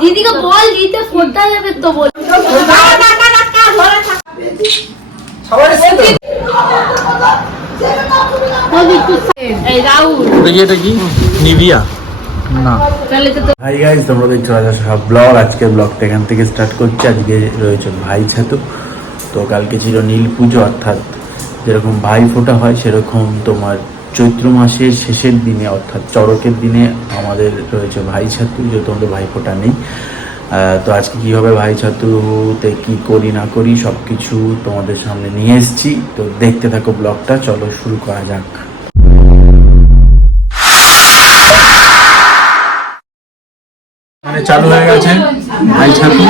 দিদিকে বল দিতে ফোনটা দেবে তো বল। এই রাহুল এটা কি নিভিয়া না। হাই গাইস, তোমরা দেখছো সব ব্লগ। আজকের ব্লগটা এখান থেকে স্টার্ট করছি। আজকে রয়েছে ভাই ছাতু। তো কালকে ছিল নীল পুজো, অর্থাৎ যেরকম ভাই ফোঁটা হয় সেরকম তোমার চৈত্র মাসের শেষের দিনে অর্থাৎ চড়কের দিনে আমাদের রয়েছে ভাই ছাতু, যেহেতু আমাদের ভাই ফোঁটা নেই। তো আজকে কীভাবে ভাই ছাতুতে কী করি না করি সব কিছু তোমাদের সামনে নিয়ে এসেছি। তো দেখতে থাকো ব্লগটা, চলো শুরু করা যাক। মানে চালু হয়ে গেছে ভাই ছাতু।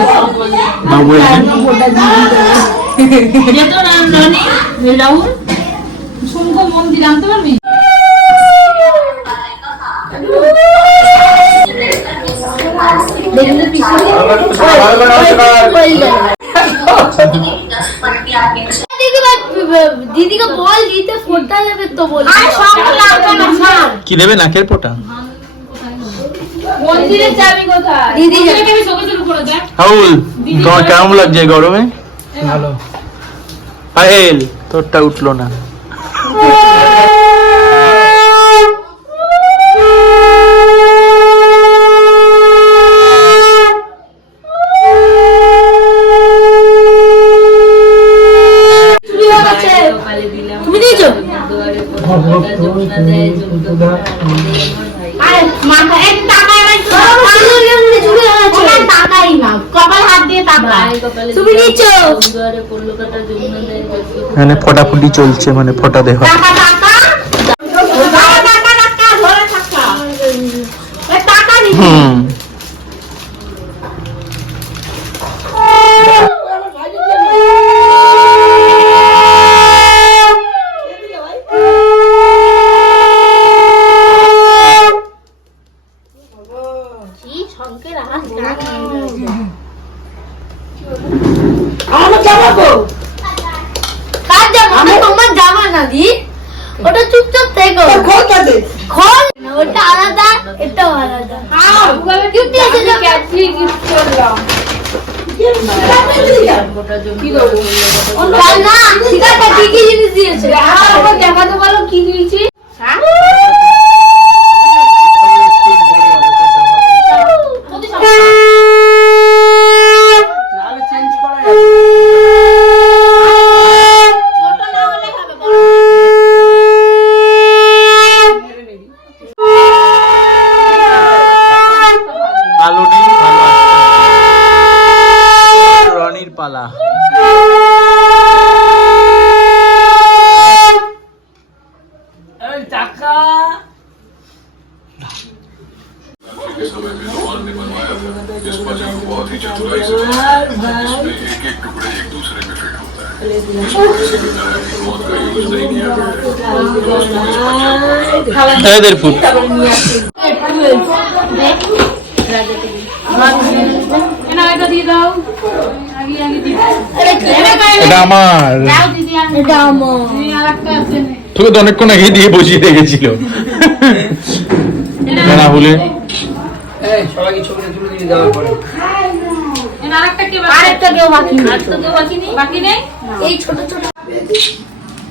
বাবু রাহুল শুনবো মন দিয়ে জানতে পারবি। দিদিকে বল দিতে ফোনটা দেবে তো বল। কি দেবে? নাকের পোটা। মন্দিরের চাবি কোথায়? দিদি আমি সকাল শুরু করে দেখ। রাহুল, তোমার কেমন লাগছে গরমে? ভালো। পায়েল তোরটা উঠলো না। তুমি দিয়েছো? মানে ফটাফটি চলছে, মানে ফটা দেওয়া। ওটা চুপচাপ থেকো। ওটা আলাদা, এটাও আলাদা। কি জিনিস দিয়েছে দেখাতে বলো কি দিয়েছি। রনির পালা। समय में भगवान ने बनवाया था। इस वजह को बहुत ही चतुराई से बनाया है, जिसमें एक एक टुकड़े एक दूसरे में फिट होता है। इस वजह से भी है कि मौत का यूज नहीं किया गया है। दोस्तों, इस এটা আমার, তোকে তো অনেকক্ষণ আগে দিয়ে বসিয়ে রেখেছিল না বলে। সবাইকে ছবিটা তুলে দিয়ে দেওয়ার পরে আরেকটা কেউ বাকি নেই। এই ছোট ছোট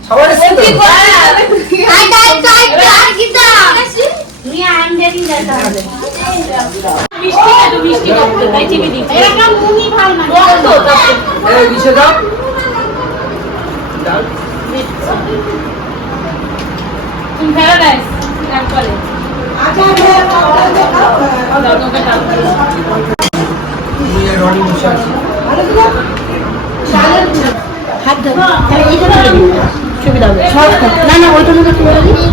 সবার সুবিধা হবে। না না ওইটা মধ্যে তুলে দিই।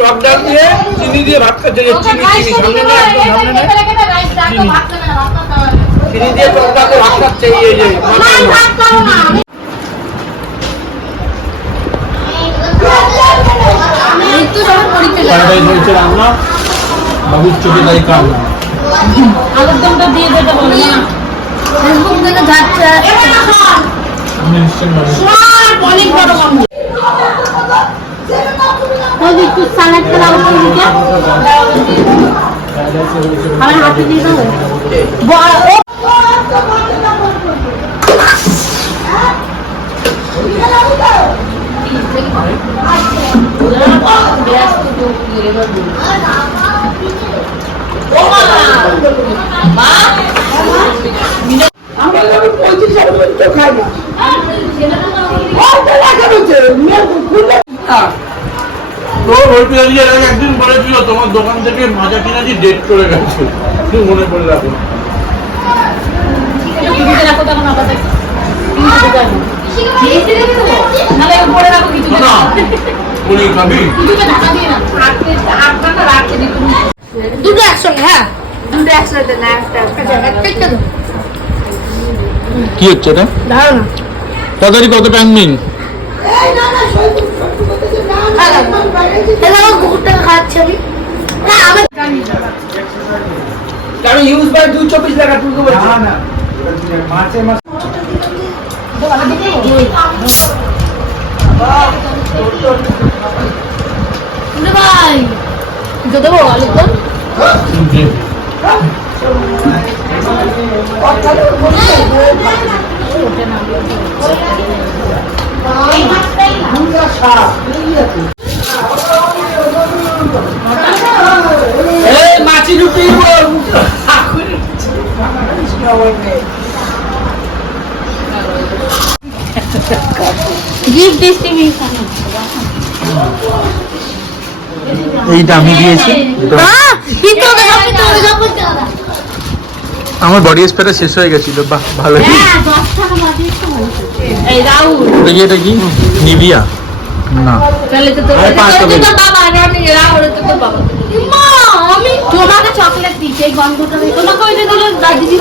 টক ডাল দিয়ে চিনি দিয়ে ভাত খাচ্ছে। চিনি সামনে চিনি দিয়ে টক ডাল ভাত খাচ্ছে। এই যে রান্না বাবুর চোখে তাই কান্না। আলুর দমটা দিয়ে যেতে বলো না ফেসবুক থেকে যাচ্ছে অনেক বড় কম ওই একটু সালাদ খাওয়া দিকে আমার হাতে দিয়ে দাও একদিন বলেছিল তোমার দোকান থেকে ভাজা কিনাছি ডেট করে গেছে, তুমি মনে করে রাখো। দুটো একসঙ্গে, হ্যাঁ দুটো একসাথে না একটা কি হচ্ছে এটা? ধারণা তাড়াতাড়ি কত টাইম নিন? কুকুরটা খাচ্ছে আমি আমি ইউজ বাই 224 টাকা তুলতে বলছি না মাসে মাস ভাই দেবো আলুর দম মাছি ঢুকিয়ে গিফট ডিস্ট্রিবিউশন এইটা আমি দিয়েছি। আমার বডি স্প্রেটা শেষ হয়ে গেছিল। বাহ, ভালো। এটা কি নিভিয়া? না, তোমাকে চকলেট দিচ্ছি এই গন্ধটা তোমাকে ওইটা দিল দিদি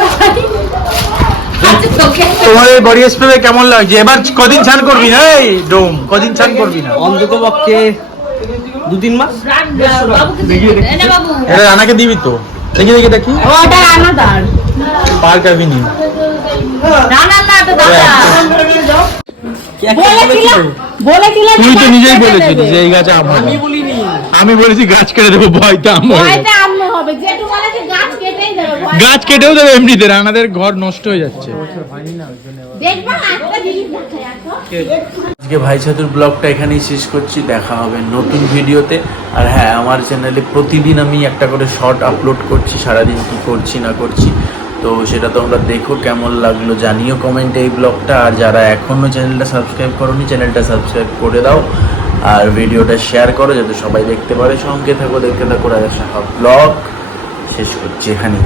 তোমার এই বডি স্প্রে কেমন লাগছে? এবার কদিন স্নান করবি না? এই ডোম, কদিন স্নান করবি না? অন্তত পক্ষে 2-3 মাস। এটা রানাকে দিবি তো? দেখি দেখি দেখি। ওটা রানাদার পার কাবিনি রানা না তো দাদা বলেছিলাম তুই তো নিজেই বলেছিস যে এই গাছে আম হবে। আমি বলেছি গাছ কেটে দেবো, ভয়তে আম হবে। ভয়তে আম হবে, যেটু বলেছে গাছ কেটেই দেবে, গাছ কেটেও দেবে এমনিতে, রানাদের ঘর নষ্ট হয়ে যাচ্ছে। দেখবা একটা জিনিস দেখাই আসো। আজকে ভাই ছাতুর ব্লগটা এখানেই শেষ করছি। দেখা হবে নতুন ভিডিওতে। আর হ্যাঁ, আমার চ্যানেলে প্রতিদিন আমি একটা করে শর্ট আপলোড করছি, সারাদিন কী করছি না করছি, তো সেটা তোমরা দেখো। কেমন লাগলো জানিও কমেন্টে এই ব্লগটা। আর যারা এখনও চ্যানেলটা সাবস্ক্রাইব করোনি, চ্যানেলটা সাবস্ক্রাইব করে দাও আর ভিডিওটা শেয়ার করো যাতে সবাই দেখতে পারে। সঙ্গে থাকো, দেখতে থাকো। রাজা সাহা ব্লগ শেষ করছি এখানেই।